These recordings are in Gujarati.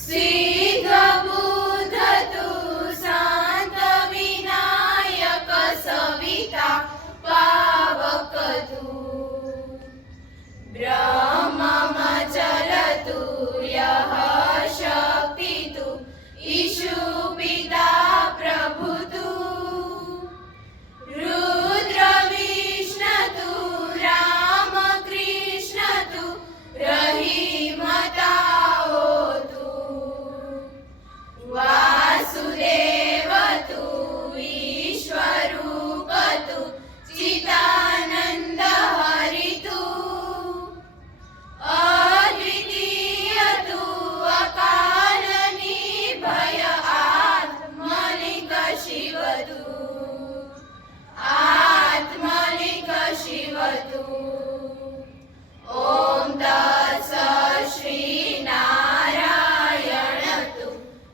सिद्ध बुद्ध तू शांत विनायक सविता पावक तू ब्रह्ममचल तू यः शक्ति तू ईशु पिता प्रभु तू रुद्र विष्णु तू राम कृष्ण तू रहीमताओ तू वासुदेव तू ईश्वरूप तू चिदानंद हरि तू अद्वितीय तू अकाल निर्भय आत्मलिंग शिव तू आत्मलिंग शिव तू ओम तत्सत् श्री नारायण तू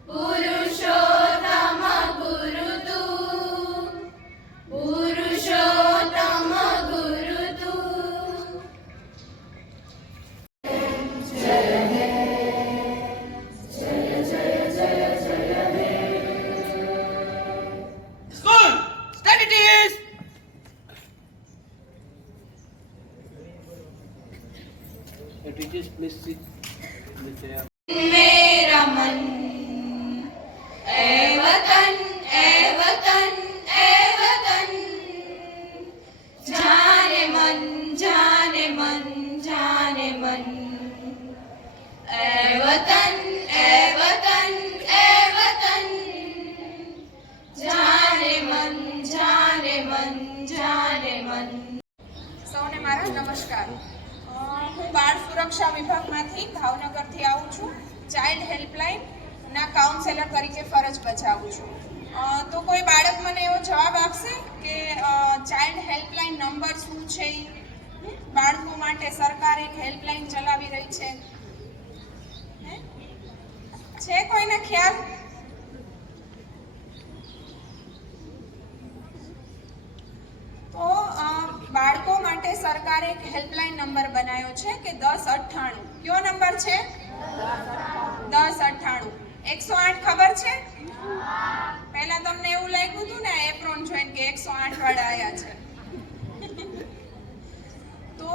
पुरुषोत्तम गुरु तू पुरुषोत्तम गुरु तू School! Stand it is! Teachers, please sit with their मेरा मन ए वतन जाने मन जाने मन जाने मन ए वतन जाने मन जाने मन जाने मन। સૌને મારા નમસ્કાર. હું બાળ સુરક્ષા વિભાગમાંથી ભાવનગરથી આવું છું. ચાઇલ્ડ હેલ્પલાઇનના કાઉન્સેલર તરીકે ફરજ બજાવું છું. તો કોઈ બાળક મને એવો જવાબ આપશે કે ચાઇલ્ડ હેલ્પલાઇન નંબર શું છે? બાળકો માટે સરકાર એક હેલ્પલાઇન ચલાવી રહી છે. છે કોઈને ખ્યાલ? તો બાળકો માટે સરકારે એક હેલ્પલાઇન નંબર બનાવ્યો છે કે 1098. કયો નંબર છે? 1098. 108 ખબર છે? પહેલા તમને એવું લાગ્યું હતું ને એપ્રોન જોઈને કે 108 વાળા આયા છે. તો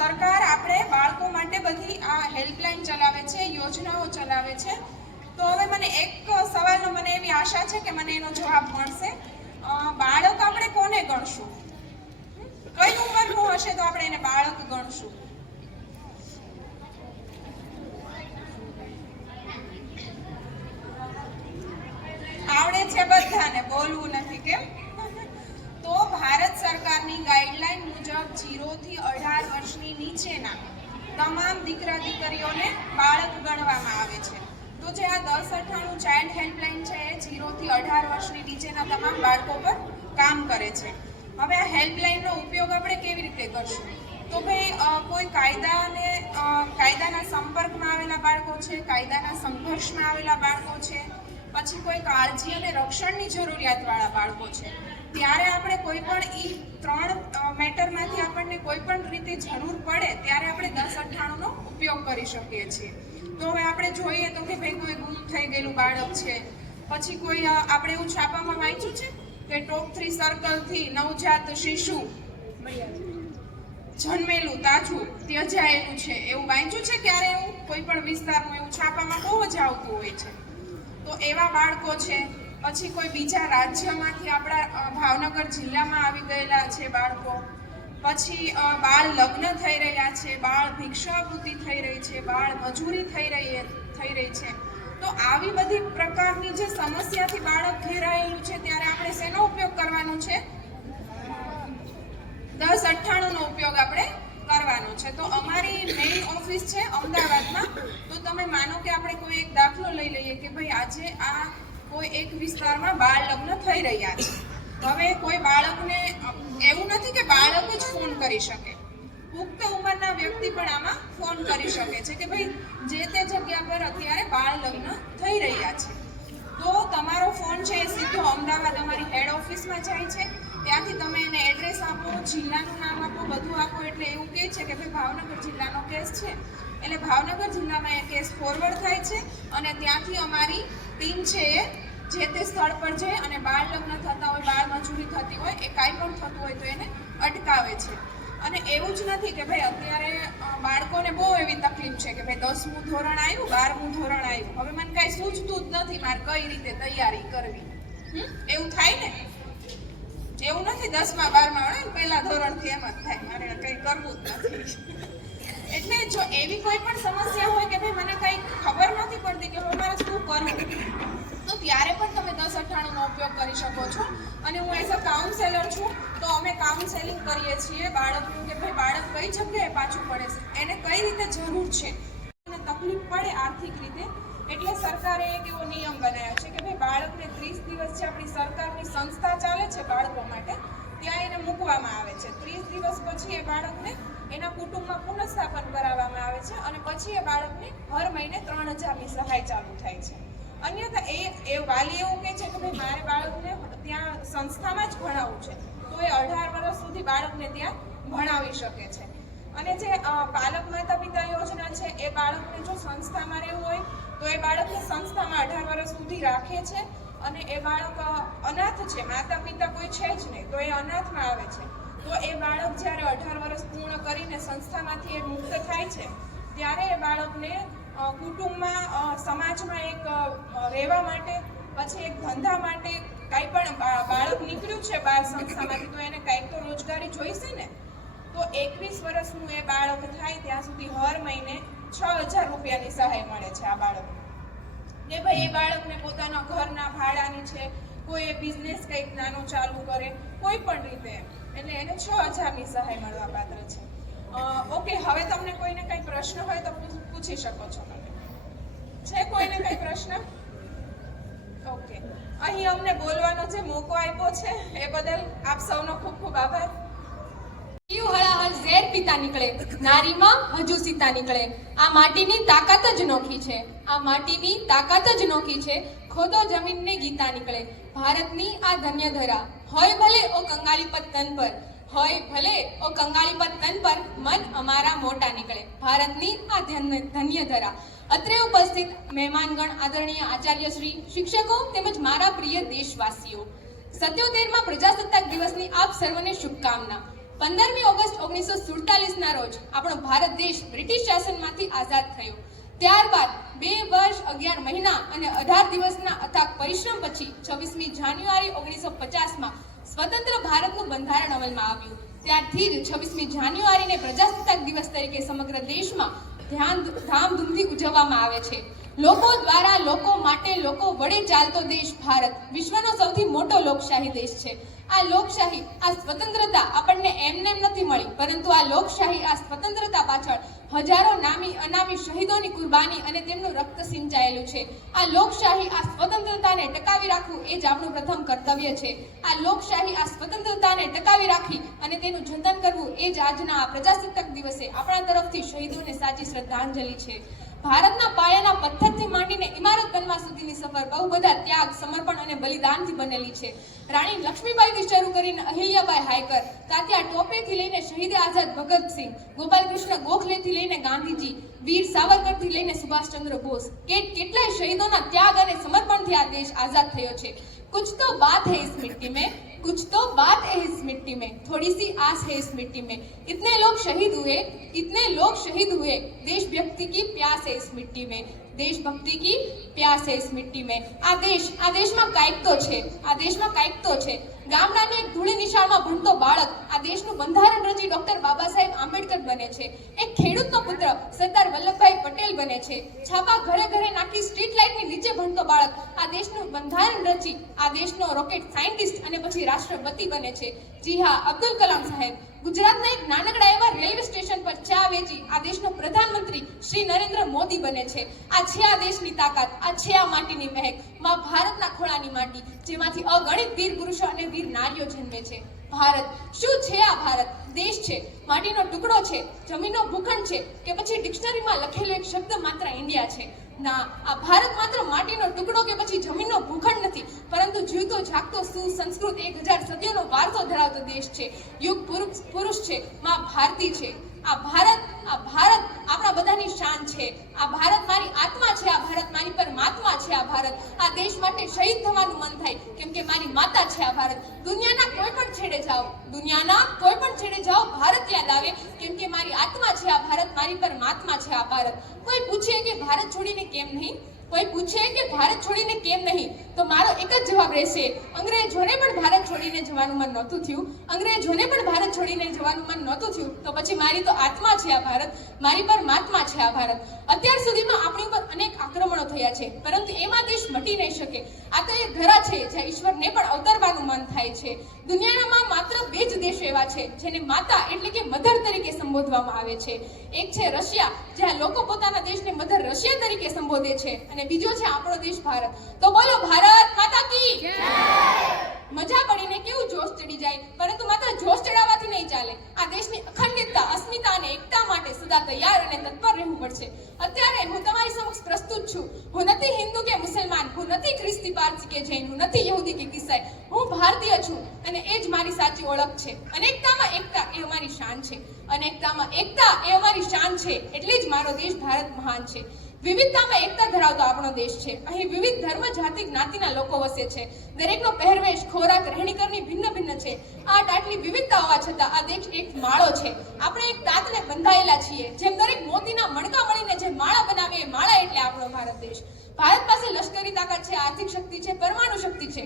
સરકાર આપણે બાળકો માટે બધી આ હેલ્પલાઇન ચલાવે છે, યોજનાઓ ચલાવે છે. તો હવે મને એક સવાલનો મને એવી આશા છે કે મને એનો જવાબ મળશે. બાળક આપણે કોને ગણશું? કઈ ઉંમરનું હશે તો આપણે એને બાળક ગણશું? આવડે છે બધાને, બોલવું નથી કેમ? તો ભારત સરકારની ગાઈડલાઈન મુજબ 0 થી 18 વર્ષની નીચેના તમામ દીકરા દીકરીઓને બાળક ગણવામાં આવે છે. તો જે આ 1098 ચાઇલ્ડ હેલ્પલાઇન છે એ 0 થી 18 વર્ષની નીચેના તમામ બાળકો પર કામ કરે છે. હવે આ હેલ્પલાઇનનો ઉપયોગ આપણે કેવી રીતે કરશું? તો ભાઈ કોઈ કાયદાના સંપર્કમાં આવેલા બાળકો છે, કાયદાના સંઘર્ષમાં આવેલા બાળકો છે, પછી કોઈ કાળજી અને રક્ષણની જરૂરિયાતવાળા બાળકો છે, ત્યારે આપણે કોઈ પણ એ 3 મેટરમાંથી આપણને કોઈ પણ રીતે જરૂર પડે ત્યારે આપણે 1098નો ઉપયોગ કરી શકીએ છીએ. તો હવે આપણે જોઈએ તો કે ભાઈ કોઈ ગુમ થઈ ગયેલું બાળક છે, પછી કોઈ આપણે એવું છાપામાં વાંચ્યું છે કે ટોપ 3 સર્કલથી નવજાત શિશુ જન્મેલું તાજું ત્યજાયેલું છે, એવું વાંચ્યું છે ક્યારે? એવું કોઈ પણ વિસ્તારનું એવું છાપામાં બહુ જ આવતું હોય છે. તો એવા બાળકો છે. પછી કોઈ બીજા રાજ્યમાંથી આપણા ભાવનગર જિલ્લામાં આવી ગયેલા છે બાળકો. પછી બાળ લગ્ન થઈ રહ્યા છે, બાળ ભિક્ષાવૃત્તિ થઈ રહી છે, બાળ મજૂરી થઈ રહી છે. તો આવી બધી પ્રકારની જે સમસ્યાથી બાળક ઘેરાયેલું છે ત્યારે આપણે શેનો ઉપયોગ કરવાનો છે? 1098નો ઉપયોગ આપણે કરવાનો છે. તો અમારી મેઇન ઓફિસ છે અમદાવાદમાં. તો તમે માનો કે આપણે કોઈ એક દાખલો લઈ લઈએ કે ભાઈ આજે આ કોઈ એક વિસ્તારમાં બાળ લગ્ન થઈ રહ્યા છે. હવે કોઈ બાળકને એવું નથી કે બાળક જ ફોન કરી શકે, પુખ્ત ઉંમરના વ્યક્તિ પણ આમાં ફોન કરી શકે છે કે ભાઈ જે તે જગ્યા પર અત્યારે બાળ લગ્ન થઈ રહ્યા છે. તો તમારો ફોન છે એ સીધો અમદાવાદ અમારી હેડ ઓફિસમાં જાય છે. ત્યાંથી ત્યાંથી તમે એને એડ્રેસ આપો, જિલ્લાનું નામ આપો, બધું આપો. એટલે એવું કહે છે કે ભાઈ ભાવનગર જિલ્લાનો કેસ છે, એટલે ભાવનગર જિલ્લામાં એ કેસ ફોરવર્ડ થાય છે અને ત્યાંથી અમારી ટીમ છે એ જે તે સ્થળ પર જઈ અને બાળ લગ્ન થતા હોય, બાળ મજૂરી થતી હોય, એ કાંઈ પણ થતું હોય તો એને અટકાવે છે. અને એવું જ નથી કે ભાઈ અત્યારે બાળકોને બહુ એવી તકલીફ છે કે ભાઈ 10મું ધોરણ આવ્યું, 12મું ધોરણ આવ્યું, હવે મને કાંઈ સૂઝતું જ નથી મારે કઈ રીતે તૈયારી કરવી. એવું થાય ને? એવું નથી 10મા 12મા પહેલા ધોરણથી એમ જ થાય મારે કંઈ કરવું જ નથી. એટલે જો એવી કોઈ પણ સમસ્યા હોય કે ભાઈ મને કંઈ ખબર નથી પડતી કે હવે મારે શું કરવું, તો ત્યારે પણ તમે 1098નો ઉપયોગ કરી શકો છો. અને હું એઝ અ કાઉન્સેલર છું, તો અમે કાઉન્સેલિંગ કરીએ છીએ બાળકનું કે ભાઈ બાળક કઈ જગ્યાએ પાછું પડે છે, એને કઈ રીતે જરૂર છે, એને તકલીફ પડે આર્થિક રીતે. એટલે સરકારે એક એવો નિયમ બનાવ્યો છે કે ભાઈ બાળકને 30 દિવસ જે આપણી સરકારની સંસ્થા ચાલે છે બાળકો માટે, ત્યાં એને મૂકવામાં આવે છે. 30 દિવસ પછી એ બાળકને એના કુટુંબમાં પુનઃસ્થાપન કરાવવામાં આવે છે અને પછી એ બાળકને હર મહિને 3000ની સહાય ચાલુ થાય છે. અન્યથા એ વાલી એવું કહે છે કે ભાઈ મારે બાળકને ત્યાં સંસ્થામાં જ ભણાવવું છે, તો એ 18 વર્ષ સુધી બાળકને ત્યાં ભણાવી શકે છે. અને જે પાલક માતા પિતા યોજના છે, એ બાળકને જો સંસ્થામાં રહેવું હોય તો એ બાળકને સંસ્થામાં 18 વર્ષ સુધી રાખે છે. અને એ બાળક અનાથ છે, માતા પિતા કોઈ છે જ નહીં, તો એ અનાથમાં આવે છે. તો એ બાળક જ્યારે 18 વર્ષ પૂર્ણ કરીને સંસ્થામાંથી એ મુક્ત થાય છે, ત્યારે એ બાળકને કુટુંબમાં, સમાજમાં એક રહેવા માટે, પછી એક ધંધા માટે, કાંઈ પણ બાળક નીકળ્યું છે બહાર સંસ્થામાંથી તો એને કાંઈક તો રોજગારી જોઈશે ને. તો 21 વર્ષનું એ બાળક થાય ત્યાં સુધી હર મહિને 6000 રૂપિયાની સહાય મળે છે આ બાળકને. કે ભાઈ એ બાળકને પોતાના ઘરના ભાડાની છે, કોઈ બિઝનેસ કંઈક નાનો ચાલુ કરે, કોઈ પણ રીતે, એટલે એને 6000ની સહાય મળવા પાત્ર છે. ઓકે, હવે તમને કોઈને કંઈ પ્રશ્ન હોય તો પૂછી શકો છો તમે. છે કોઈને કંઈ પ્રશ્ન? ઓકે, અહીં અમને બોલવાનો જે મોકો આપ્યો છે એ બદલ આપ સૌનો ખૂબ ખૂબ આભાર. હળાહળ ઝેર પીતા નીકળે, નારીમાં હજુ સીતા નીકળે. આ માટીની તાકાત જ નોખી છે, આ માટીની તાકાત જ નોખી છે. ખોદો જમીનને ગીતા નીકળે. ભારતની આ ધન્ય ધરા હોય ભલે ઓ કંગાળીપત તન પર, હોય ભલે ઓ કંગાળીપત તન પર, મન અમારા મોટા નીકળે. ભારતની આ ધન્ય ધરા. અત્રે ઉપસ્થિત મહેમાનગણ, આદરણીય આચાર્યશ્રી, શિક્ષકો તેમજ મારા પ્રિય દેશવાસીઓ, 77મા પ્રજાસત્તાક દિવસની આપ સર્વને શુભકામના. 15મી ઓગસ્ટ 1947ના રોજ આપણો ભારત દેશ બ્રિટિશ શાસનમાંથી આઝાદ થયો. ત્યારબાદ 2 વર્ષ 11 મહિના અને 18 દિવસના અથાગ પરિશ્રમ પછી 26મી જાન્યુઆરી 1950માં સ્વતંત્ર ભારતનું બંધારણ અમલમાં આવ્યું. ત્યારથી જ 26મી જાન્યુઆરીને પ્રજાસત્તાક દિવસ તરીકે સમગ્ર દેશમાં ધામધૂમથી ઉજવવામાં આવે છે. લોકો દ્વારા, લોકો માટે, લોકો વડે ચાલતો દેશ ભારત વિશ્વનો સૌથી મોટો લોકશાહી દેશ છે. આ લોકશાહી, આ સ્વતંત્રતા આપણને એમનેમ નથી મળી, પરંતુ આ લોકશાહી, આ સ્વતંત્રતા પાછળ હજારો નામી અનામી શહીદોની કુરબાની અને તેમનું રક્ત સિંચાયેલું છે. આ લોકશાહી, આ સ્વતંત્રતાને ટકાવી રાખવું એ જ આપણું પ્રથમ કર્તવ્ય છે. આ લોકશાહી, આ સ્વતંત્રતાને ટકાવી રાખી અને તેનું જતન કરવું એ જ આજના આ પ્રજાસત્તાક દિવસે આપણા તરફથી શહીદોને સાચી શ્રદ્ધાંજલિ છે. ભારતના પાયાના પથ્થરથી માંડીને ઇમારત બનવા સુધીની સફર બહુ બધા ત્યાગ, સમર્પણ અને બલિદાનથી બનેલી છે. રાણી લક્ષ્મીબાઈથી શરૂ કરીને અહિલ્યાબાઈ હાયકર, તાત્યા ટોપેથી લઈને શહીદ આઝાદ ભગતસિંહ, ગોપાલકૃષ્ણ ગોખલેથી લઈને ગાંધીજી, વીર સાવરકરથી લઈને સુભાષચંદ્ર બોઝ, કેટલાય શહીદોના ત્યાગ અને સમર્પણથી આ દેશ આઝાદ થયો છે. कुछ तो बात है इस मिट्टी में, कुछ तो बात है इस मिट्टी में, थोड़ी सी आस है इस मिट्टी में. इतने लोग शहीद हुए, देशभक्ति की प्यास है इस मिट्टी में, देशभक्ति की प्यास है इस मिट्टी में. આ દેશમાં કાંઈક તો છે, આ દેશમાં કાંઈક તો છે. ગામડાની એક ધૂળી નિશાળમાં ભણતો બાળક આ દેશનું બંધારણ રચી ડોક્ટર બાબા સાહેબ આંબેડકર બને છે. એક ખેડૂતનો પુત્ર સરદાર વલ્લભભાઈ પટેલ બને છે. છાપા ઘરે ઘરે નાખી સ્ટ્રીટ લાઇટની નીચે ભણતો બાળક આ દેશનું બંધારણ રચી આ દેશનો રોકેટ સાયન્ટિસ્ટ અને પછી રાષ્ટ્રપતિ બને છે. જી હા, અબ્દુલ કલામ સાહેબ. ગુજરાતના એક નાનકડા એવા રેલવે સ્ટેશન પર ચા વેચી આ દેશનો પ્રધાનમંત્રી શ્રી નરેન્દ્ર મોદી બને છે. આ છે આ દેશની તાકાત, આ છે આ માટીની મહેક, માં ભારતના ખોળાની માટી, જેમાંથી અગણિત વીર પુરુષો અને વીર નારીઓ જન્મે છે. ભારત શું છે? આ ભારત દેશ છે, માટીનો ટુકડો છે, જમીનનો ભૂખંડ છે, કે પછી ડિક્શનરીમાં લખેલો એક શબ્દ માત્ર ઇન્ડિયા છે? ના, આ ભારત માત્ર માટીનો ટુકડો કે પછી જમીનનો ભૂખંડ નથી, પરંતુ જીવતો જાગતો સુસંસ્કૃત 1000 સદીઓનો વારસો ધરાવતો દેશ છે. યુગ પુરુષ છે, માં ભારતી છે. આ ભારત આપણા બધાની શાન છે. આ ભારત મારી આત્મા છે. આ ભારત મારી પરમાત્મા છે. આ ભારત, આ દેશ માટે શહીદ થવાનું મન થાય, કેમ કે મારી માતા છે. આ ભારત, દુનિયાના કોઈ પણ છેડે જાઓ ભારત યાદ આવે, કેમ કે મારી આત્મા છે. આ ભારત મારી પરમાત્મા છે. આ ભારત. કોઈ પૂછે કે ભારત છોડીને કેમ નહીં, તો મારો એક જ જવાબ રહેશે, અંગ્રેજોને પણ ભારત છોડીને જવાનું મન નહોતું થયું, તો પછી મારી તો આત્મા છે. આ ભારત મારી પરમાત્મા છે. આ ભારત. અત્યાર સુધીમાં આપણી ઉપર અનેક આક્રમણો થયા છે, પરંતુ એમાં દેશ મટી નહીં શકે. આ તો એક ધરા છે જ્યાં ઈશ્વરને પણ અવતરવાનું મન થાય છે. દુનિયામાં માત્ર 2 જ દેશો એવા છે જેને માતા એટલે કે મધર તરીકે સંબોધવામાં આવે છે. એક છે રશિયા, જ્યાં લોકો પોતાના દેશને મધર રશિયા તરીકે સંબોધે છે, અને બીજો છે આપણો દેશ ભારત. તો બોલો ભારત માતા કી જય. મજા પડીને કેવું જોશ ચડી જાય, પરંતુ માત્ર જોશ ચડાવવાથી નહીં ચાલે. આ દેશની અખંડિતતા, અસ્મિતા અને એકતા માટે સદા તૈયાર અને તત્પર રહેવું પડશે. અત્યારે હું તમારી સમક્ષ પ્રસ્તુત છું. હું નથી હિન્દુ કે મુસલમાન, હું નથી ખ્રિસ્તી, પારસી કે જૈન, હું નથી યહૂદી કે ઈસાઈ. હું ભારતીય છું, અને એ જ મારી સાચી ઓળખ છે. અનેકતામાં એકતા એ અમારી શાન છે. એટલે જ મારો દેશ ભારત મહાન છે. વિવિધતામાં એકતા ધરાવતો આપણો દેશ છે. અહીં વિવિધ ધર્મ, જાતિ, જ્ઞાતિના લોકો વસે છે. દરેકનો પહેરવેશ, ખોરાક, રહેણીકરણી ભિન્ન છે. આટલી વિવિધતા હોવા છતાં આ દેશ એક માળો છે. આપણે એક તાતને બંધાયેલા છીએ. જેમ દરેક મોતીના મણકા મળીને જે માળા બનાવે, એ માળા એટલે આપણો ભારત દેશ. ભારત પાસે લશ્કરી તાકાત છે, આર્થિક શક્તિ છે, પરમાણુ શક્તિ છે.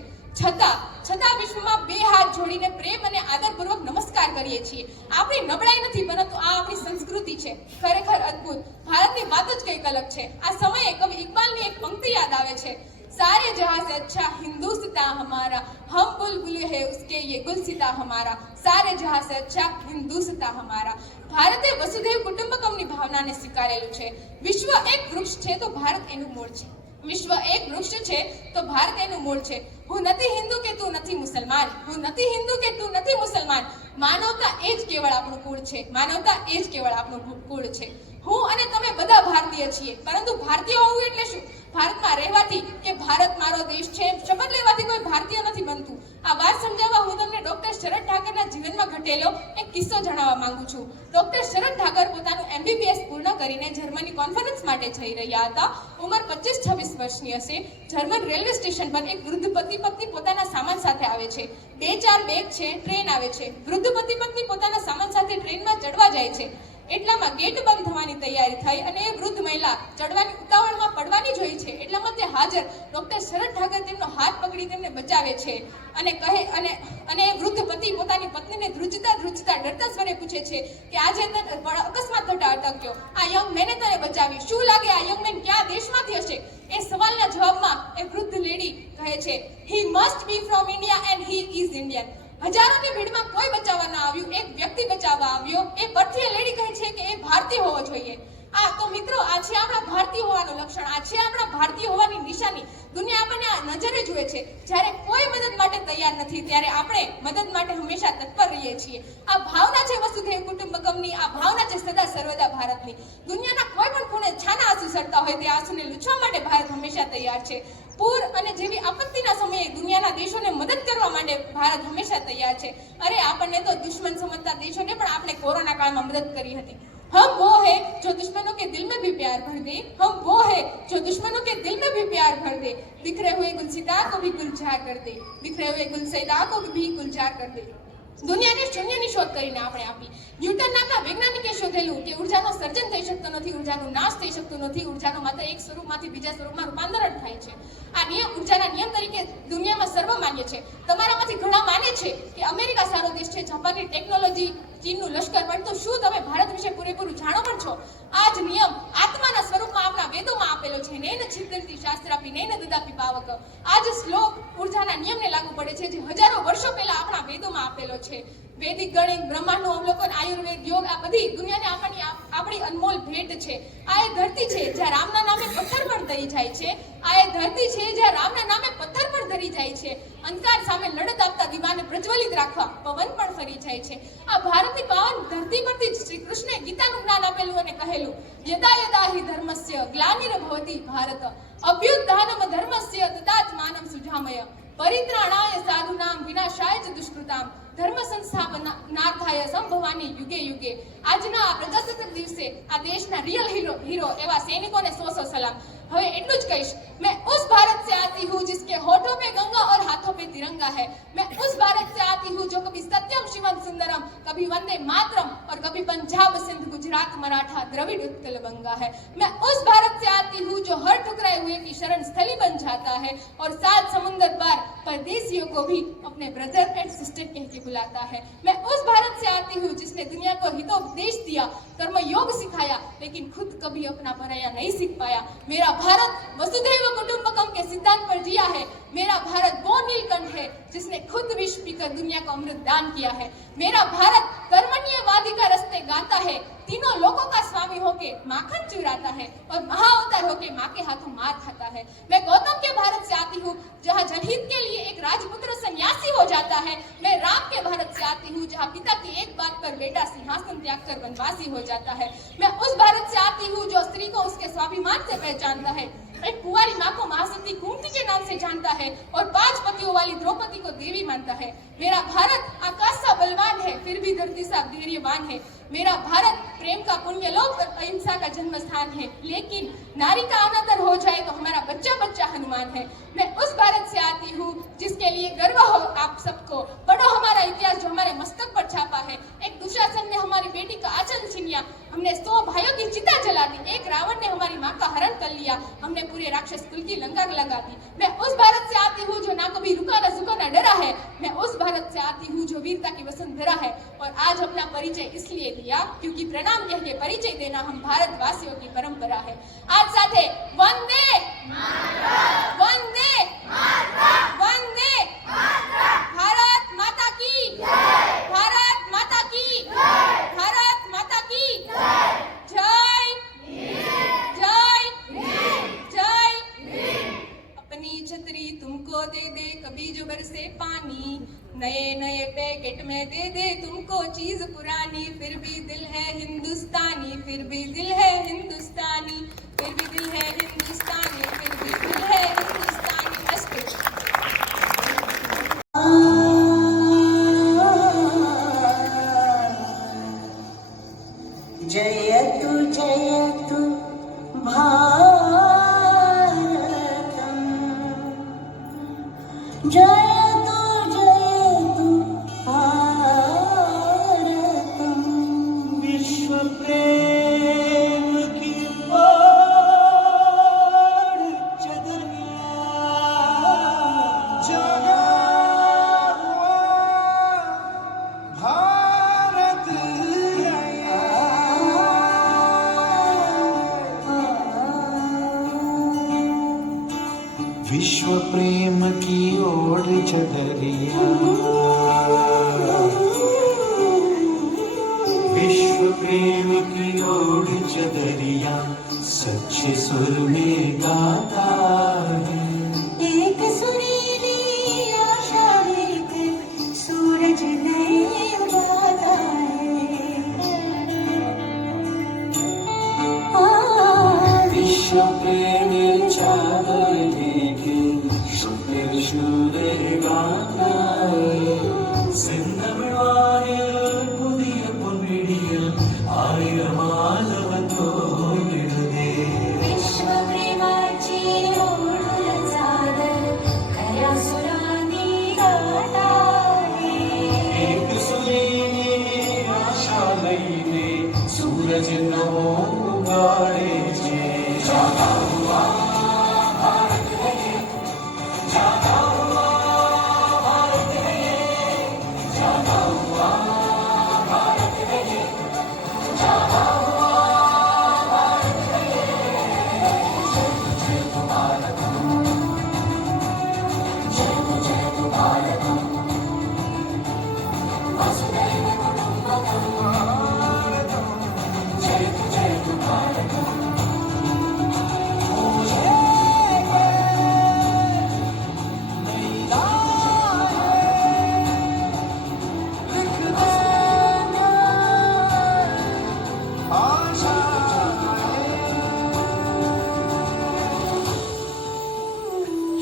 છતાં વિશ્વમાં 2 હાથ જોડીને પ્રેમ અને આદરપૂર્વક નમસ્કાર કરીએ છીએ. આપણી નબળાઈ નથી, પરંતુ આ આપણી સંસ્કૃતિ છે. ખરેખર અદ્ભુત. ભારતની વાત જ કંઈક અલગ છે. આ સમયે કવિ ઇકબાલની એક પંક્તિ યાદ આવે છે, सारे जहां से अच्छा हिंदुस्तान हमारा, हम बुलबुल है उसके ये गुलसिता हमारा, सारे जहां से अच्छा हिंदुस्तान हमारा. ભારતે વસુધૈવ કુટુંબકમની ભાવનાને સ્વીકારેલું છે. વિશ્વ એક વૃક્ષ છે તો ભારત એનું મૂળ છે. હું નથી હિન્દુ કે તું નથી મુસલમાન. માનવતા એ જ કેવળ આપણું કુળ છે. હું અને તમે બધા ભારતીય છીએ, પરંતુ ભારતીય હોવું એટલે શું? ભારતમાં રહેવાથી કે ભારત મારો દેશ છે શપથ લેવાથી કોઈ ભારતીય નથી બનતું. આ વાત સમજાવવા હું તમને ડોક્ટર શરદ ઠાકરના જીવનમાં ઘટેલો એક કિસ્સો જણાવવા માંગુ છું. ડોક્ટર શરદ ઠાકર પોતાનું MBBS પૂર્ણ કરીને જર્મની કોન્ફરન્સ માટે જઈ રહ્યા હતા. ઉંમર 25-26 વર્ષની હશે. જર્મન રેલવે સ્ટેશન પર એક વૃદ્ધ પતિ પત્ની પોતાના સામાન સાથે આવે છે. 2-4 બેગ છે. ટ્રેન આવે છે. વૃદ્ધ પતિ પત્ની પોતાના સામાન સાથે ટ્રેનમાં ચડવા જાય છે. એટલામાં ગેટ બંધ થવાની તૈયારી થઈ અને એ વૃદ્ધ મહિલા ચડવાની ઉતાવળમાં પડવાની જોઈ છે. એટલામાં તે હાજર ડોક્ટર શરદ ઠાકર તેમનો હાથ પકડી તેમને બચાવે છે અને કહે અને એ વૃદ્ધ પતિ પોતાની પત્નીને ધ્રુજતા ડરતા સ્વરે પૂછે છે કે આજે અકસ્માત થતા અટક્યો, આ યંગ મેને તને બચાવી. શું લાગે આ યંગ મેન કયા દેશમાંથી હશે? એ સવાલના જવાબમાં એ વૃદ્ધ લેડી કહે છે, he must be from India and he is Indian. હજારોની ભીડમાં કોઈ બચાવવા ન આવ્યું, એક વ્યક્તિ બચાવવા આવ્યો. એ પરથી લેડી કહે છે કે એ ભારતીય હોવો જોઈએ. તો મિત્રો, આ છે આપણા ભારતીય હોવાનું લક્ષણ, આ છે આપણા ભારતીય હોવાની નિશાની. દુનિયા આપણને આ નજરે જુએ છે. જ્યારે કોઈ મદદ માટે તૈયાર નથી, ત્યારે આપણે મદદ માટે હંમેશા તત્પર રહીએ છીએ. આ ભાવના છે વસુધૈવ કુટુંબકમની. આ ભાવના છે સદા સર્વદા ભારતની. દુનિયાના કોઈ પણ ખૂણે છાના આંસુ સરતા હોય તે આંસુને લૂછવા માટે ભારત હંમેશા તૈયાર છે. પૂર અને જેવી આપત્તિના સમયે દુનિયાના દેશોને મદદ કરવા માટે ભારત હંમેશા તૈયાર છે. અરે, આપણને તો દુશ્મન સમજતા દેશોને પણ આપણે કોરોના કાળમાં મદદ કરી હતી. हम वो है जो दुश्मनों के दिल में भी प्यार भर दे. हम वो है जो दुश्मनों के दिल में भी प्यार भर दे. बिखरे हुए गुलसिता को भी गुलजार कर दे. बिखरे हुए गुलसिता को भी गुलजार कर दे. દુનિયાને શૂન્યની શોધ કરીને આપણે આપી. ન્યૂટન નામના વૈજ્ઞાનિકે શોધેલું કે ઉર્જાનો સર્જન થઈ શકતો નથી, ઉર્જાનો નાશ થઈ શકતો નથી, ઉર્જાનો માત્ર એક સ્વરૂપમાંથી બીજા સ્વરૂપમાં રૂપાંતર થાય છે. આ નિયમ ઉર્જાના નિયમ તરીકે દુનિયામાં સર્વમાન્ય છે. તમારામાંથી ઘણા માને છે કે અમેરિકા સારો દેશ છે, જાપાનની ટેકનોલોજી, ચીનનું લશ્કર, પરંતુ શું તમે ભારત વિશે પૂરેપૂરું જાણો પણ છો? આ જ નિયમ આત્માના સ્વરૂપમાં આપણા વેદોમાં આપેલો છે. નૈન છિદ્દંતિ શાસ્ત્રાપી નૈન દદાપી પાવક. આ જ શ્લોક ઉર્જાના નિયમને લાગુ પડે છે, જે હજારો વર્ષો પહેલા આપણા વેદોમાં આપેલો છે. વૈદિક ગણિત, બ્રહ્માંડનું અવલોકન, આયુર્વેદ, યોગ, આ બધી દુનિયાને આપણી અનમોલ ભેટ છે. આ એ ધરતી છે જ્યાં રામના નામે પથ્થર પણ દઈ જાય છે. આ એ ધરતી છે જ્યાં રામના નામે પથ્થર પણ ધરી જાય છે. અંધકાર સામે લડત આપતા દીવાને પ્રજ્વલિત રાખવા પવન પણ ફરી જાય છે. આ ભારતની પાવન ધરતી પરથી જ શ્રી કૃષ્ણે ગીતાનું જ્ઞાન આપેલું અને કહેલું, યદા યદા હિ ધર્મસ્ય ગ્લાનિર્ભવતિ ભારત અભ્યુત્થાનમ ધર્મસ્ય તદાત્માનમ સુજામય પરિત્રાણાય સાધુનામ વિનાશાય ચ દુષ્કૃતામ ધર્મ સંસ્થાપનાર્થાય સંભવાની યુગે યુગે. આજના આ પ્રજાસત્તાક દિવસે આ દેશના રિયલ હીરો એવા સૈનિકોને સો સલામ. હવે એટલું જ કહીશ, मैं उस भारत से आती हूँ जिसके होठों पे गंगा और हाथों पे तिरंगा है. मैं उस भारत से आती हूँ जो कभी सत्यम शिवम सुंदरम, कभी वंदे मातरम और कभी पंजाब सिंध गुजरात मराठा द्रविड़ उत्कल बंगा है. मैं उस भारत से आती हूँ जो हर ठुकराए हुए की शरण स्थली बन जाता है और 7 समुंदर पार परदेसियों को भी अपने ब्रदर एंड सिस्टर कह के बुलाता है. मैं उस भारत से आती हूँ जिसने दुनिया को हितोपदेश दिया, कर्म योग सिखाया, लेकिन खुद कभी अपना पराया नहीं सीख पाया. मेरा भारत वसुधैव कुटुंबकम के सिद्धांत पर जिया है. मेरा भारत वो नीलकंठ है जिसने खुद विष पीकर दुनिया को अमृत दान किया है. मेरा भारत कर्मण्यवादी का रस्ते गाता है, तीनों लोगों का स्वामी होके माखन चुराता है और महाअवतार होके माँ के हाथों मार खाता है. मैं गौतम के भारत से आती हूँ जहाँ जनहित के लिए एक राजपुत्र सन्यासी हो जाता है. मैं राम के भारत से आती हूँ जहाँ पिता की एक बात पर बेटा सिंहासन त्याग कर वनवासी हो जाता है. मैं उस भारत से आती हूँ जो स्त्री को उसके स्वाभिमान से पहचानता है, एक कुंवारी माँ को महासती कुंती के नाम से जानता है और 5 पतियों वाली द्रौपदी को देवी मानता है. मेरा भारत आकाश सा बलवान है फिर भी धरती सा धैर्यवान है. मेरा भारत प्रेम का पुण्य लोक और अहिंसा का जन्म स्थान है, लेकिन नारी का अनादर हो जाए तो हमारा बच्चा बच्चा हनुमान है. मैं उस भारत से आती हूँ जिसके लिए गर्व हो आप सबको. पढ़ो हमारा इतिहास जो हमारे मस्तक पर छापा है. एक दुशासन ने हमारी बेटी का आंचल छीन लिया, हमने 100 भाइयों की चिता जला दी. एक रावण ने हमारी माँ का हरण कर लिया, हमने पूरे राक्षस कुल की लंका लगा दी. मैं उस भारत से आती हूँ जो ना कभी रुका ना झुका ना डरा है. मैं उस भारत से आती हूँ जो वीरता की वसुंधरा है. और आज अपना परिचय इसलिए दिया क्योंकि प्रणाम कह के परिचय देना हम भारतवासियों की परंपरा है. आज साथे वंदे वंदे वंदे भारत माता की भारत माता की भारत माता की जय जय जय. अपनी छतरी तुमको दे दे कभी जो बरसे पानी, नए नए पैकेट में दे दे तुमको चीज पुरानी. फिर भी दिल है हिंदुस्तानी, फिर भी दिल है हिंदुस्तानी, फिर भी दिल है हिंदुस्तानी, फिर भी दिल है हिंदुस्तानी. अस्तु. जयतु जयतु भारतम् जयतु जयतु भारतम्. विश्व प्रेम की बाढ़ चदरिया जगा हुआ भारत विश्व प्रेम की ओर चदरिया, विश्व प्रेम की ओर चदरिया सच्चे सुर में गाता है. एक सुरीली आशा लेकर सूरज नए उगाता है. विश्व प्रेम चादर लेके शुक्र शूरे गाता है. सिंधमवाय पुदिय पुनिडिय आय मानव तो मिळदे. विश्व प्रेमाची ओढ चादर खऱ्या सुरांनी गाता है. एक सुरीने आशा लईने सूरज नवो उगाडे छे. जागा हुआ भारत है, जागा हुआ भारत है, जागा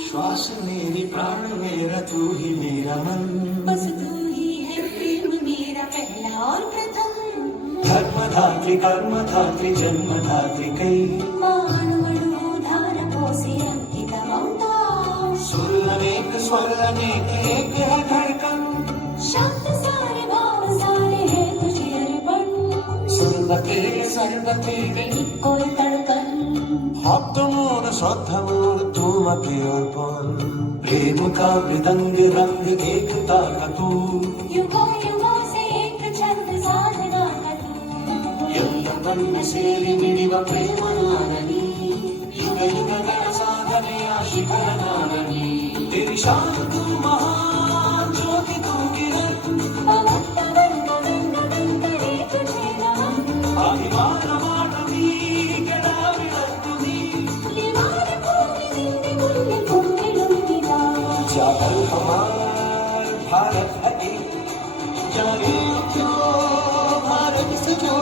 श्वास मेरी प्राण मेरा तू ही मेरा मन बस तू ही है प्रेम मेरा पहला और प्रथम धर्मधात्री कर्मधात्री जन्मधात्री कई मानवणोधार पोसे अंकितमौता सुर अनेक स्वर अनेक एक है धड़कन शब्द सारे भाव सारे है तुझे अर्पण सर्व तेरे कोई तड़कन भक्त मोर श्रद्धा मोर तुमके अर्पण प्रेम का मृदंग रंग एकता का तू युगों युगों से एक छंद साधना का तू यन्न ಸೇರಿ ಮಿಡಿವ ಪ್ರೇಮ ನಾನನಿ ಯುಗ ಯುಗಗಳ ಸಾಧನೆಯ ಶಿಖರ ನಾನನಿ तेरी शान तू महान ज्योति तू किरण अभिमान माटवी गड़ा विरक्ति जागर हमार भारत है जाने क्यों भारत से जो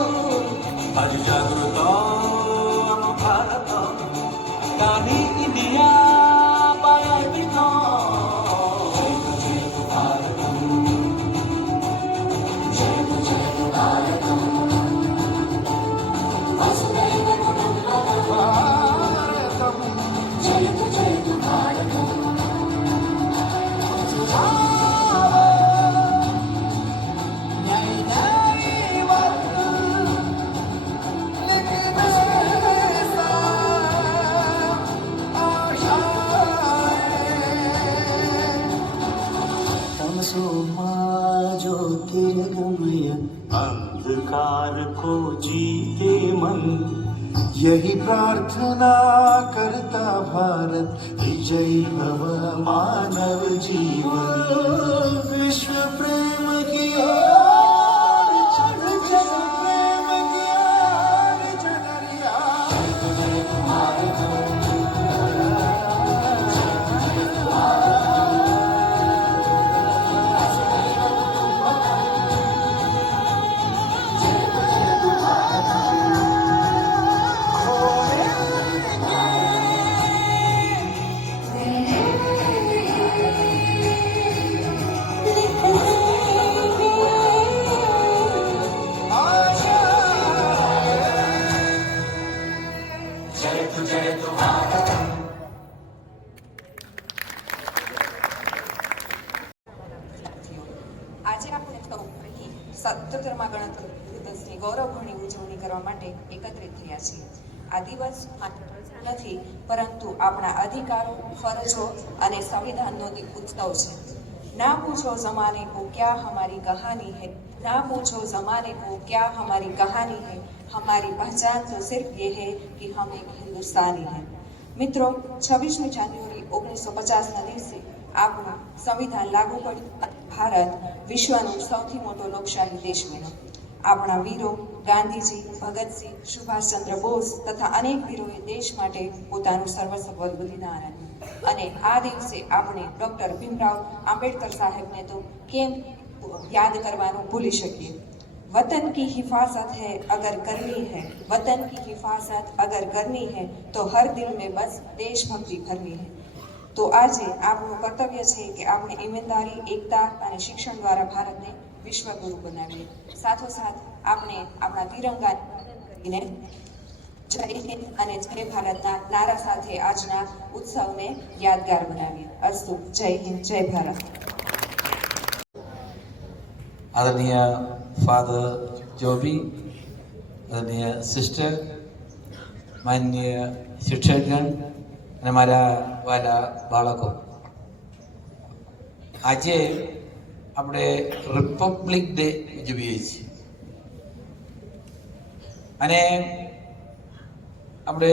आज जागृता भारत गाने इंडिया पाया बिना जय भारत जय भारत वसुधैव कुटुम्बकम् जयतु जयतु भारतम् तमसो मा ज्योतिर्गमय अंधकार को जीते मन यही प्रार्थना करता भारत विजयी भव मानव जीवन विश्व प्रेम की ओर चढ़ विश्व प्रेम की ओर चढ़िया આજે આપણે સૌ અહીં 77મા ગણતરી દિવસની ગૌરવભરી ઉજવણી કરવા માટે એકત્રિત થયા છીએ. આ દિવસ માત્ર નથી, પરંતુ આપણા અધિકારો, ફરજો અને સંવિધાનનો ઉત્સવ છે. ना पूछो जमाने को क्या हमारी कहानी है, ना पूछो जमाने को क्या हमारी कहानी है, हमारी पहचान तो सिर्फ ये है कि हम एक हिंदुस्तानी हैं. મિત્રો, 26મી જાન્યુઆરી 1950ના દિવસે આપણું સંવિધાન લાગુ પડ્યું. ભારત વિશ્વનો સૌથી મોટો લોકશાહી દેશ બન્યો. આપણા વીરો ગાંધીજી, ભગતસિંહ, સુભાષચંદ્ર બોઝ તથા અનેક વીરોએ દેશ માટે પોતાનું સર્વસ્વ બલિદાન આપ્યું. અને આ દિવસે આપણે ડૉક્ટર ભીમરાવ આંબેડકર સાહેબને તો કેમ યાદ કરવાનું ભૂલી શકીએ. वतन की हिफाजत है अगर करनी है, वतन की हिफाजत अगर करनी है तो हर दिल में बस देशभक्ति भरनी है. તો આજે આપણું કર્તવ્ય છે કે આપણે ઈમાનદારી, એકતા અને શિક્ષણ દ્વારા ભારતને વિશ્વગુરુ બનાવીએ. સાથોસાથ આપણે આપણા તિરંગાને કરીને જય હિન્દ અને જય ભારતના નારા સાથે આજના ઉત્સવને યાદગાર બનાવીએ. અસ્તુ. જય હિન્દ, જય ભારત. आदरणीय फादर जोबी, आदरणीय सिस्टर, माननीय शिक्षकगण અને મારા વાલા બાળકો, આજે આપણે રિપબ્લિક ડે ઉજવીએ છીએ અને આપણે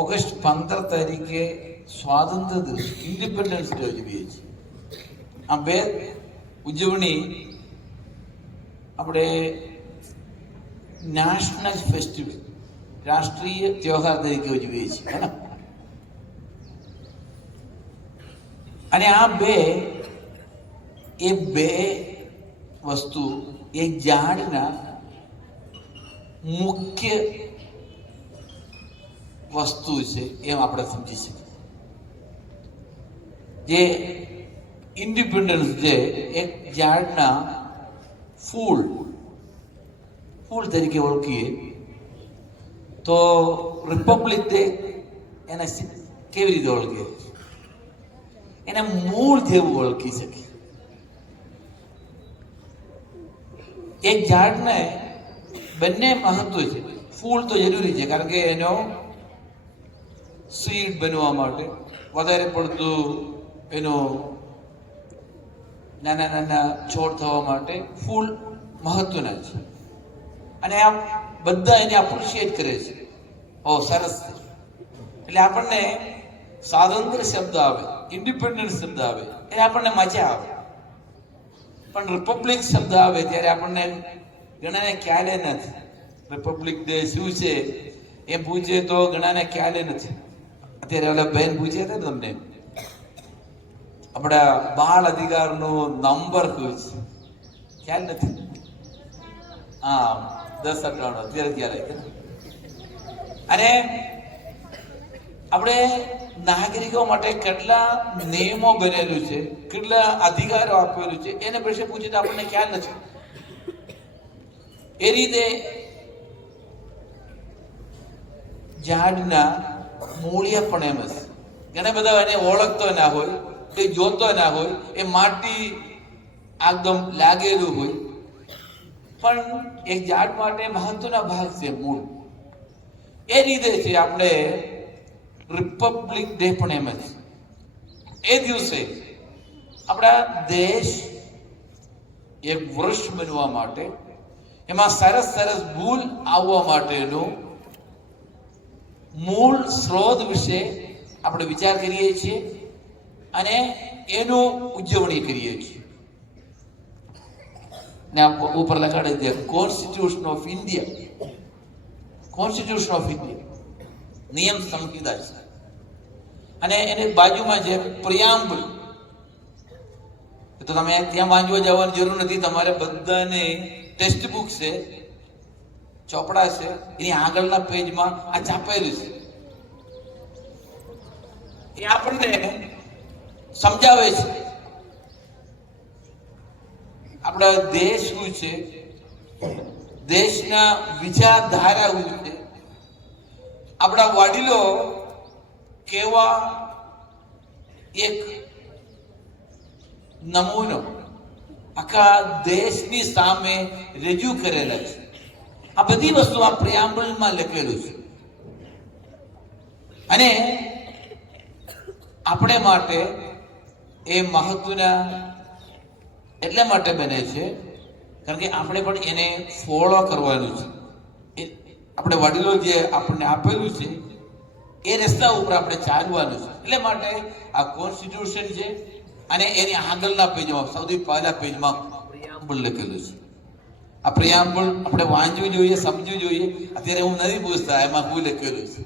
ઓગસ્ટ 15 તારીખે સ્વાતંત્ર્ય દિવસ, ઇન્ડિપેન્ડન્સ ડે ઉજવીએ છીએ. આ બે ઉજવણી આપણે નેશનલ ફેસ્ટિવલ, રાષ્ટ્રીય તહેવાર તરીકે ઉજવીએ છીએ, હે ને? અને આ બે વસ્તુ એક ઝાડના મુખ્ય વસ્તુ છે એમ આપણે સમજી શકીએ. જે ઇન્ડિપેન્ડન્સ ડે એક ઝાડના ફૂલ તરીકે ઓળખીએ તો રિપબ્લિક ડે એને કેવી રીતે ઓળખીએ? એને મૂળ જેવું ઓળખી શકીએ. એક ઝાડને બંને મહત્વ છે. ફૂલ તો જરૂરી છે કારણ કે એનો સીડ બનવા માટે વધારે પડતું એનો નાના નાના છોડ થવા માટે ફૂલ મહત્વના છે. અને આ બધા એને એપ્રિશિએટ કરે છે. ઓ સરસ છે. એટલે આપણને સ્વાતંત્ર્ય શબ્દ આવે, ઇન્ડિપેન્ડન્સ શબ્દ આવે એટલે આપણને મજા આવે. પણ રિપબ્લિક શબ્દ આવે ત્યારે આપણને ઘણાને ખ્યાલ નથી. રિપબ્લિક ડે શું છે એ પૂછે તો ઘણાને ખ્યાલ નથી. અત્યારે ઓલા બેન પૂછ્યા હતા તમને આપણા બાળ અધિકારનો નંબર શું છે ખ્યાલ નથી. હા 1098 અત્યારે ખ્યાલ આવે. અને આપણે નાગરિકો માટે કેટલા નિયમો બનેલું છે, કેટલા અધિકારો આપેલું છે એને વિશે પૂછે તો આપણને ખ્યાલ નથી. એ રીતે ઝાડના મૂળિયા પણ એમ હશે. ઘણા બધા એને ઓળખતો ના હોય, એ જોતો ના હોય, એ માટી એકદમ લાગેલું હોય, પણ એક ઝાડ માટે મહત્વના ભાગ છે મૂળ. એ રીતે છે આપણે રિપબ્લિક ડે પણ એમ જ. એ દિવસે આપણા દેશ એક વૃક્ષ બનવા માટે, એમાં સરસ સરસ ભૂલ આવવા માટેનું મૂળ સ્ત્રોત વિશે આપણે વિચાર કરીએ છીએ અને એનું ઉજવણી કરીએ છીએ. ને ઉપર લખાડે છે constitution of India. Constitution of India નિયમ સંહિતા છે. અને એની બાજુમાં છે પ્રિયામ્બલ. તો તમે ત્યાં વાંચવા જવાની જરૂર નથી. તમારે બધાને ટેક્સ્ટ બુક છે, ચોપડા છે, એની આગળના પેજમાં આ છાપેલું છે. એ આપણને સમજાવે છે આપણા દેશ શું છે, દેશના વિચારધારા શું છે, આપણા વડીલો કેવા એક નમૂનો આખા દેશની સામે રજૂ કરેલા છે. આ બધી વસ્તુ આ પ્રિયામ્બલમાં લખેલું છે. અને આપણે માટે એ મહત્વના એટલા માટે બને છે કારણ કે આપણે પણ એને ફોલો કરવાનું છે. આપણે વડીલો જે આપણને આપેલું છે એ રસ્તા ઉપર આપણે ચાલવાનું છે. એટલે માટે આ કોન્સ્ટિટ્યુશન છે અને એની આગળના પેજમાં સૌથી પહેલા પેજમાં પ્રિયામ્બલ લખેલું છે. આ પ્રિયામ્બલ આપણે વાંચવું જોઈએ, સમજવું જોઈએ. અત્યારે હું નથી પૂછતા એમાં શું લખેલું છે,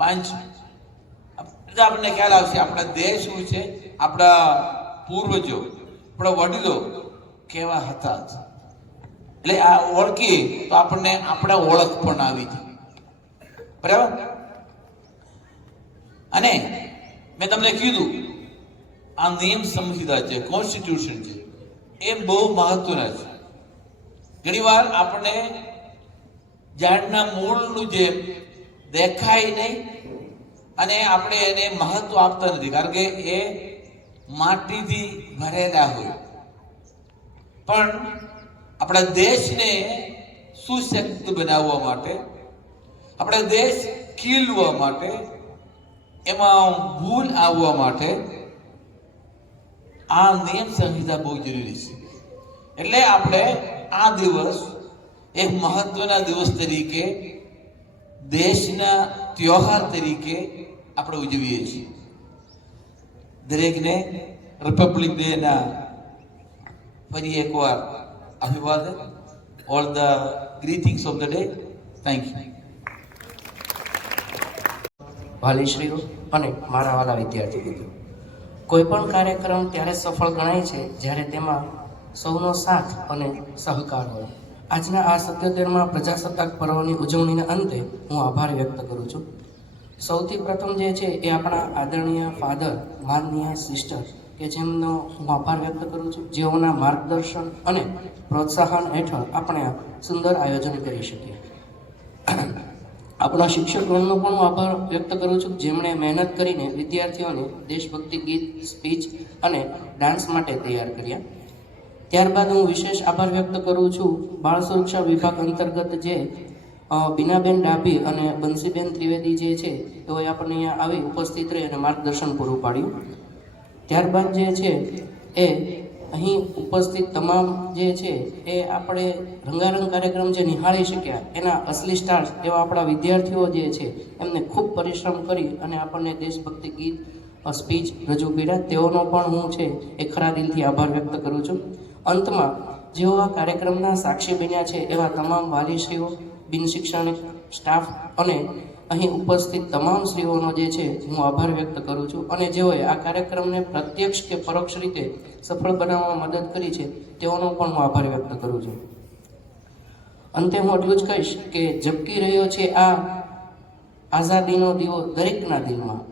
વાંચવું એટલે આપણને ખ્યાલ આવશે આપણા દેશ શું છે, આપણા પૂર્વજો, આપણા વડીલો કેવા હતા. એટલે આ ઓળખીએ તો આપણને આપણા ઓળખ પણ આવી જાય. બરાબર. અને મેં તમને કીધું આ નિયમ સંહિતા છે, કોન્સ્ટિટ્યુશન છે, એ બહુ મહત્વના છે. ઘણી વાર આપણે ઝાડના મૂળનું જે દેખાય નહીં અને આપણે એને મહત્વ આપતા નથી કારણ કે એ માટીથી ભરેલા હોય. પણ આપણા દેશને સુશક્ત બનાવવા માટે, આપણા દેશ ખીલવા માટે, એમાં ભૂલ આવવા માટે આ નિયમ સંહિતા બહુ જરૂરી છે. એટલે આપણે આ દિવસ એક મહત્વના દિવસ તરીકે, દેશના ત્યોહાર તરીકે આપણે ઉજવીએ છીએ. દરેકને રિપબ્લિક ડેના ફરી એકવાર અભિવાદન. All the greetings of the day. Thank you. વાલીશ્રીઓ અને મારા વાલા વિદ્યાર્થી મિત્રો, કોઈ પણ કાર્યક્રમ ત્યારે સફળ ગણાય છે જ્યારે તેમાં સૌનો સાથ અને સહકાર હોય. આજના આ 77મા પ્રજાસત્તાક પર્વની ઉજવણીના અંતે હું આભાર વ્યક્ત કરું છું. સૌથી પ્રથમ જે છે એ આપણા આદરણીય ફાધર, માનનીય સિસ્ટર, કે જેમનો હું આભાર વ્યક્ત કરું છું, જેઓના માર્ગદર્શન અને પ્રોત્સાહન હેઠળ આપણે આ સુંદર આયોજન કરી શકીએ. આપણા શિક્ષકગણનો પણ હું આભાર વ્યક્ત કરું છું, જેમણે મહેનત કરીને વિદ્યાર્થીઓને દેશભક્તિ ગીત, સ્પીચ અને ડાન્સ માટે તૈયાર કર્યા. ત્યારબાદ હું વિશેષ આભાર વ્યક્ત કરું છું બાળ સુરક્ષા વિભાગ અંતર્ગત જે બીનાબેન ડાભી અને બંસીબેન ત્રિવેદી જે છે તેઓએ આપણને અહીંયા આવી ઉપસ્થિત રહી અને માર્ગદર્શન પૂરું પાડ્યું. ત્યારબાદ જે છે એ અહીં ઉપસ્થિત તમામ જે છે એ આપણે રંગારંગ કાર્યક્રમ જે નિહાળી શક્યા એના અસલી સ્ટાર્સ એવા આપણા વિદ્યાર્થીઓ જે છે એમને ખૂબ પરિશ્રમ કરી અને આપણને દેશભક્તિ ગીત, સ્પીચ રજૂ કર્યા. તેઓનો પણ હું છે એ ખરા દિલથી આભાર વ્યક્ત કરું છું. અંતમાં જેઓ આ કાર્યક્રમના સાક્ષી બન્યા છે એવા તમામ વાલીશ્રીઓ, બિન શૈક્ષણિક સ્ટાફ અને અહીં ઉપસ્થિત તમામ શ્રીઓનો જે છે હું આભાર વ્યક્ત કરું છું. અને જેઓએ આ કાર્યક્રમને પ્રત્યક્ષ કે પરોક્ષ રીતે સફળ બનાવવામાં મદદ કરી છે તેઓનો પણ હું આભાર વ્યક્ત કરું છું. અંતે હું એટલું જ કહીશ કે ઝબકી રહ્યો છે આ આઝાદીનો દીવો દરેકના દિલમાં,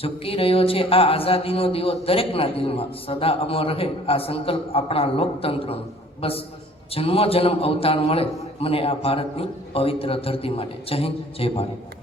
ઝબકી રહ્યો છે આ આઝાદીનો દીવો દરેકના દિલમાં, સદા અમર રહે આ સંકલ્પ આપણા લોકતંત્રનો. બસ જન્મ જન્મ અવતાર મળે મને આ ભારતની પવિત્ર ધરતી માટે. જય હિન્દ, જય ભારત.